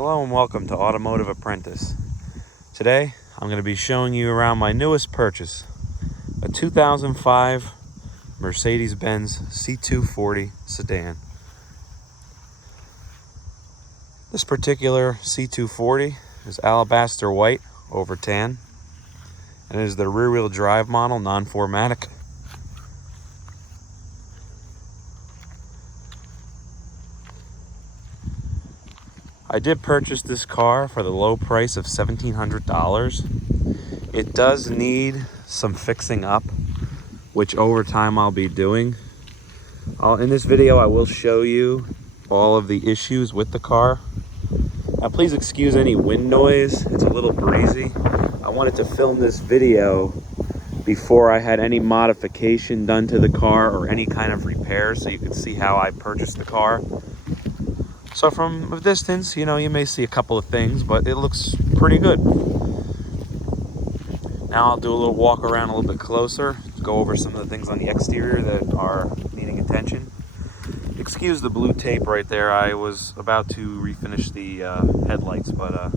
Hello and welcome to Automotive Apprentice. Today I'm going to be showing you around my newest purchase, a 2005 Mercedes-Benz C240 sedan. This particular C240 is alabaster white over tan, and it is the rear-wheel drive model, non-4MATIC. I did purchase this car for the low price of $1,700. It does need some fixing up, which over time I'll be doing. In this video, I will show you all of the issues with the car. Now, please excuse any wind noise. It's a little breezy. I wanted to film this video before I had any modification done to the car or any kind of repair, so you could see how I purchased the car. So from a distance, you may see a couple of things, but it looks pretty good. Now I'll do a little walk around a little bit closer, go over some of the things on the exterior that are needing attention. Excuse the blue tape right there. I was about to refinish the headlights, but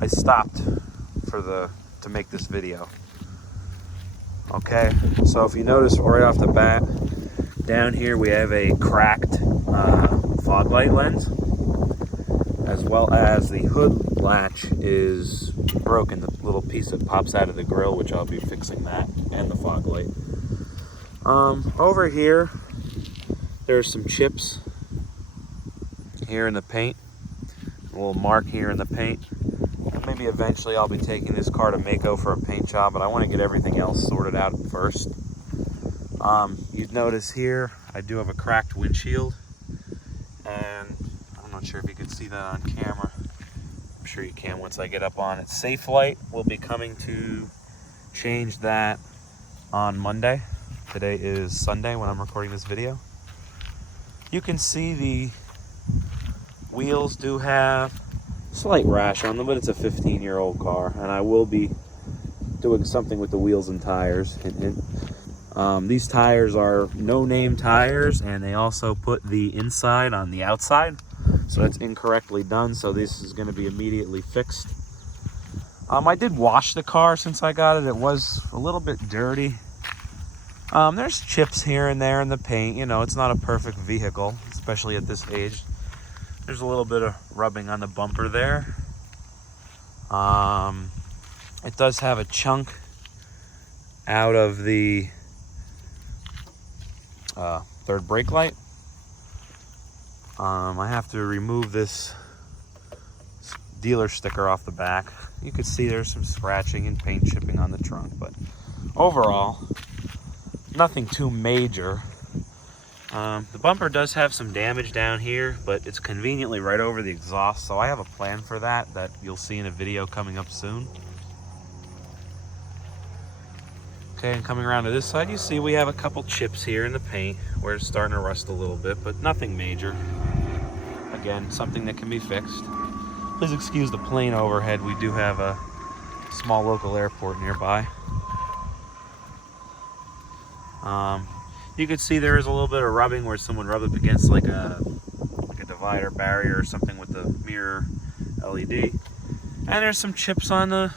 I stopped to make this video. Okay, so if you notice right off the bat, down here we have a cracked fog light lens, as well as the hood latch is broken, the little piece that pops out of the grill, which I'll be fixing that, and the fog light. Over here, there's some chips here in the paint, a little mark here in the paint. And maybe eventually I'll be taking this car to Mako for a paint job, but I want to get everything else sorted out first. You'd notice here I do have a cracked windshield, and I'm not sure if you can see that on camera. I'm sure you can once I get up on it. Safe Light will be coming to change that on Monday. Today is Sunday when I'm recording this video. You can see the wheels do have a slight rash on them, but it's a 15-year-old car, and I will be doing something with the wheels and tires. Hint, hint. These tires are no-name tires, and they also put the inside on the outside, so that's incorrectly done, so this is going to be immediately fixed. I did wash the car since I got it. It was a little bit dirty. There's chips here and there in the paint. It's not a perfect vehicle, especially at this age. There's a little bit of rubbing on the bumper there. It does have a chunk out of the third brake light. I have to remove this dealer sticker off the back. You can see there's some scratching and paint chipping on the trunk, but overall, nothing too major. The bumper does have some damage down here, but it's conveniently right over the exhaust, so I have a plan for that you'll see in a video coming up soon. Okay, and coming around to this side, you see we have a couple chips here in the paint where it's starting to rust a little bit, but nothing major. Again, something that can be fixed. Please excuse the plane overhead. We do have a small local airport nearby. You can see there is a little bit of rubbing where someone rubbed up against like a divider barrier or something with the mirror LED. And there's some chips on the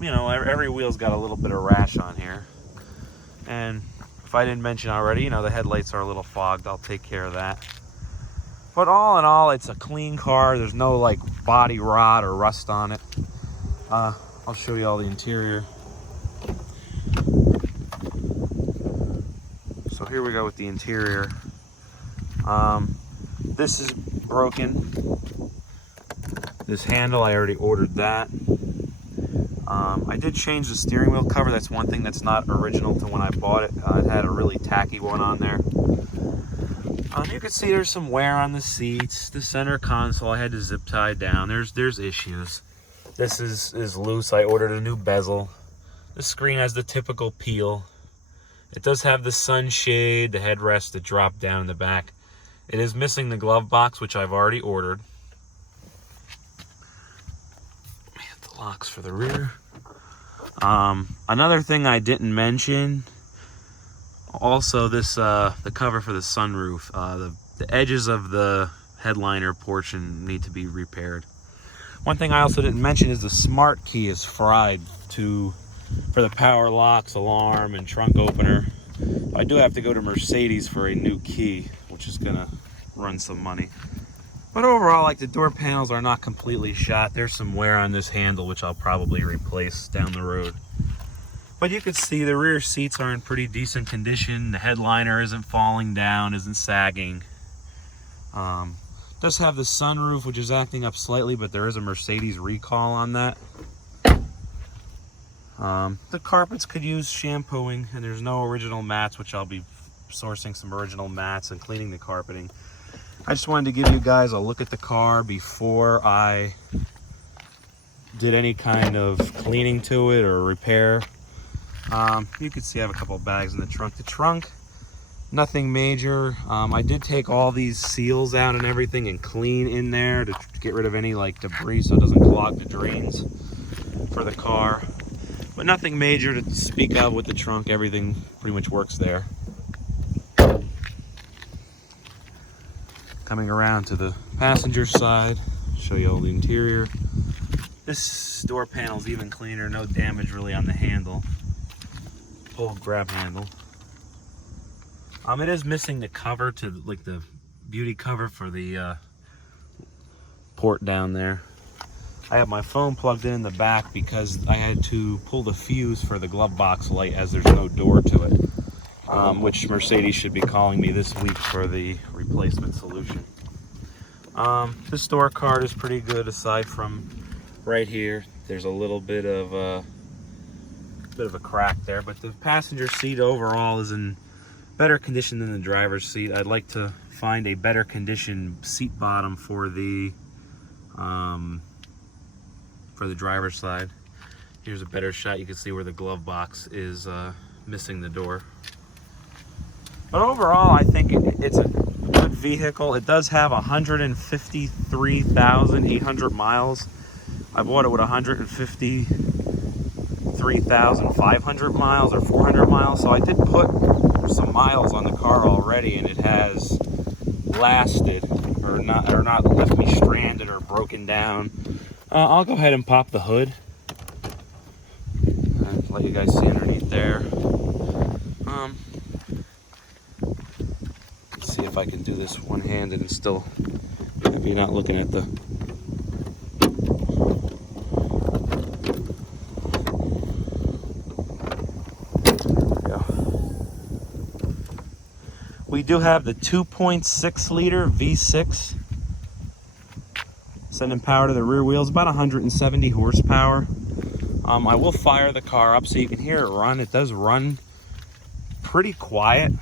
every wheel's got a little bit of rash on here. And if I didn't mention already, the headlights are a little fogged. I'll take care of that. But all in all, it's a clean car. There's no like body rot or rust on it. I'll show you all the interior. So here we go with the interior. This is broken. This handle, I already ordered that. I did change the steering wheel cover. That's one thing that's not original to when I bought it. It had a really tacky one on there. You can see there's some wear on the seats. The center console I had to zip tie down. There's issues. This is loose. I ordered a new bezel. The screen has the typical peel. It does have the sunshade, the headrest that drop down in the back. It is missing the glove box, which I've already ordered. Let me hit the locks for the rear. Another thing I didn't mention, also this the cover for the sunroof. The edges of the headliner portion need to be repaired. One thing I also didn't mention is the smart key is fried for the power locks, alarm, and trunk opener. I do have to go to Mercedes for a new key, which is gonna run some money. But overall, like, the door panels are not completely shot. There's some wear on this handle, which I'll probably replace down the road. But you can see the rear seats are in pretty decent condition. The headliner isn't falling down, isn't sagging. Does have the sunroof, which is acting up slightly, but there is a Mercedes recall on that. The carpets could use shampooing, and there's no original mats, which I'll be sourcing some original mats and cleaning the carpeting. I just wanted to give you guys a look at the car before I did any kind of cleaning to it or repair. You can see I have a couple of bags in the trunk. The trunk, nothing major. I did take all these seals out and everything and clean in there to get rid of any like debris so it doesn't clog the drains for the car. But nothing major to speak of with the trunk. Everything pretty much works there. Coming around to the passenger side, show you all the interior. This door panel is even cleaner, no damage really on the handle. Pull grab handle. It is missing the cover to like the beauty cover for the port down there. I have my phone plugged in the back because I had to pull the fuse for the glove box light as there's no door to it. Which Mercedes should be calling me this week for the replacement solution. This door card is pretty good aside from right here. There's a little bit of a crack there, but the passenger seat overall is in better condition than the driver's seat. I'd like to find a better condition seat bottom for the driver's side. Here's a better shot. You can see where the glove box is missing the door. But overall, I think it's a good vehicle. It does have 153,800 miles. I bought it with 153,500 miles or 400 miles. So I did put some miles on the car already, and it has lasted or not left me stranded or broken down. I'll go ahead and pop the hood and let you guys see underneath there. Let's see if I can do this one-handed and still maybe not looking at the. There we go. We do have the 2.6 liter V6 sending power to the rear wheels, about 170 horsepower. I will fire the car up so you can hear it run. It does run pretty quiet.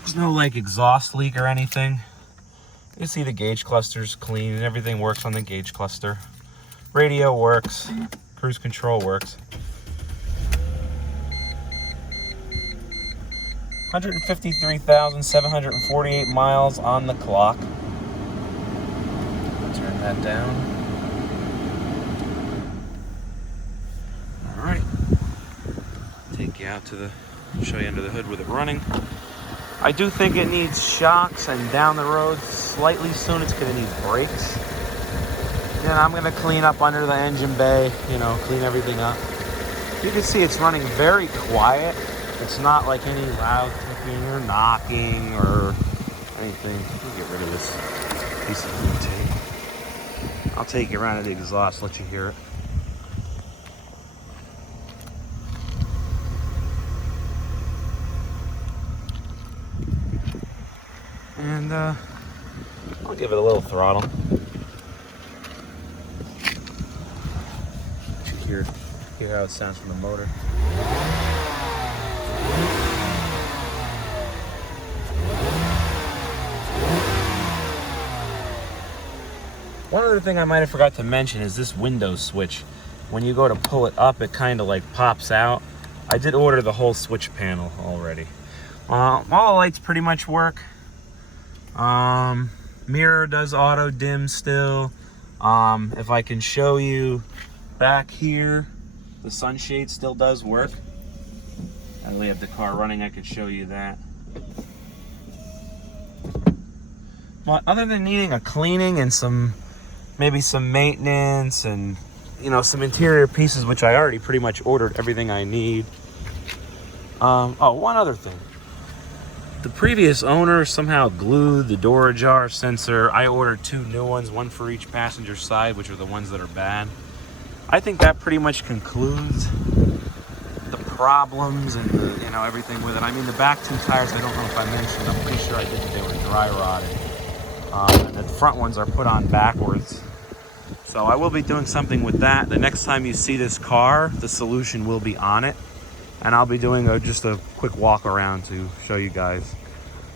There's no like exhaust leak or anything. You see the gauge cluster's clean and everything works on the gauge cluster. Radio works, cruise control works. 153,748 miles on the clock. Turn that down. All right. Take you out to the, show you under the hood with it running. I do think it needs shocks, and down the road slightly soon it's going to need brakes. Then I'm going to clean up under the engine bay, you know, clean everything up. You can see it's running very quiet. It's not like any loud clicking or knocking or anything. Let me get rid of this piece of blue tape. I'll take you around to the exhaust, let you hear it. And I'll give it a little throttle. Let you hear how it sounds from the motor. One other thing I might have forgot to mention is this window switch. When you go to pull it up, it kind of like pops out. I did order the whole switch panel already. All the lights pretty much work. Mirror does auto dim still. If I can show you back here, the sunshade still does work. I have the car running, I could show you that. But other than needing a cleaning and maybe some maintenance and, you know, some interior pieces, which I already pretty much ordered everything I need. Oh, one other thing. The previous owner somehow glued the door ajar sensor. I ordered 2 new ones, one for each passenger side, which are the ones that are bad. I think that pretty much concludes the problems and the, you know, everything with it. I mean, the back 2 tires, I don't know if I mentioned, I'm pretty sure I did that they were dry rotted. And the front ones are put on backwards. So I will be doing something with that. The next time you see this car, the solution will be on it. And I'll be doing just a quick walk around to show you guys.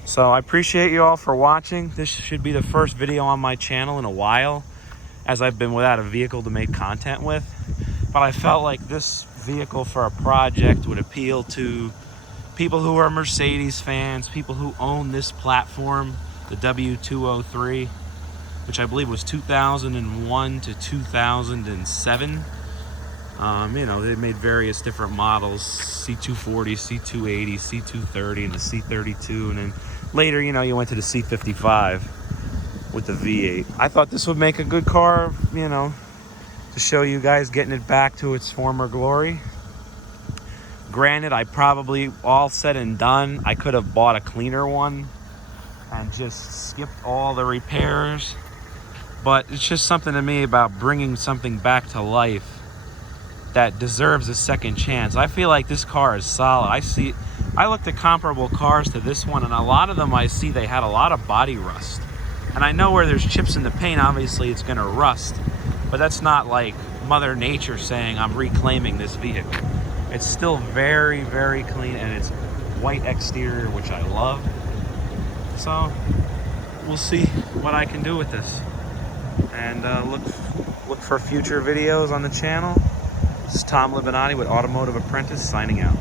So I appreciate you all for watching. This should be the first video on my channel in a while, as I've been without a vehicle to make content with. But I felt like this vehicle for a project would appeal to people who are Mercedes fans, people who own this platform, the W203, which I believe was 2001 to 2007. You know, they made various different models, C240, C280, C230, and the C32, and then later, you know, you went to the C55 with the V8. I thought this would make a good car, you know, to show you guys getting it back to its former glory. Granted, I probably, all said and done, I could have bought a cleaner one and just skipped all the repairs, but it's just something to me about bringing something back to life that deserves a second chance. I feel like this car is solid. I looked at comparable cars to this one, and a lot of them I see they had a lot of body rust. And I know where there's chips in the paint, obviously it's gonna rust, but that's not like Mother Nature saying I'm reclaiming this vehicle. It's still very, very clean, and it's white exterior, which I love. So we'll see what I can do with this. And look for future videos on the channel. This is Tom Libinati with Automotive Apprentice signing out.